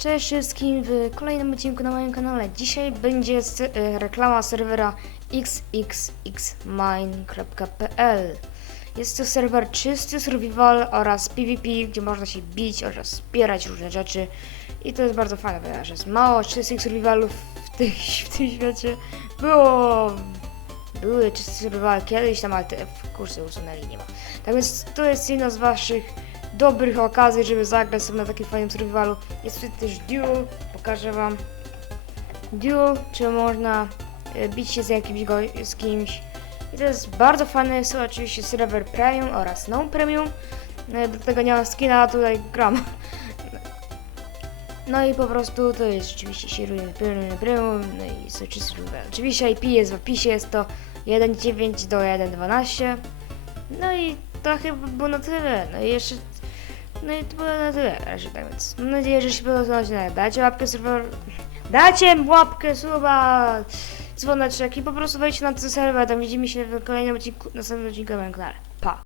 Cześć wszystkim w kolejnym odcinku na moim kanale. Dzisiaj będzie e, reklama serwera xxxmine.pl Jest to serwer czysty survival oraz PvP, gdzie można się bić oraz zbierać różne rzeczy. I to jest bardzo fajne, ponieważ jest mało czystych survivalów w, tych, w tym świecie. Było... Były czyste survival kiedyś tam, ale te kursy usunęli, nie ma. Tak więc to jest jedna z waszych dobrych okazji, żeby zagrać sobie na takim fajnym survivalu. Jest tutaj też duel, pokażę wam. Duel, czy można e, bić się z jakimś go, z kimś. I to jest bardzo fajne, to oczywiście serwer premium oraz non premium. E, Do tego nie mam skina, tutaj gram. No i po prostu to jest oczywiście serwer premium, premium, no i czysty survival. Oczywiście IP jest w opisie, jest to 1.9 do 1.12. No i to chyba było na tyle. No i jeszcze. No i to było na tyle. Raczej tak więc. Mam nadzieję, że się podobał ten odcinek. Dajcie łapkę serwer. Dajcie łapkę suba! Dzwoneczek i po prostu wejdźcie na ten serwer. Tam widzimy się w kolejnym odcinku, następnym odcinku kanale. Pa!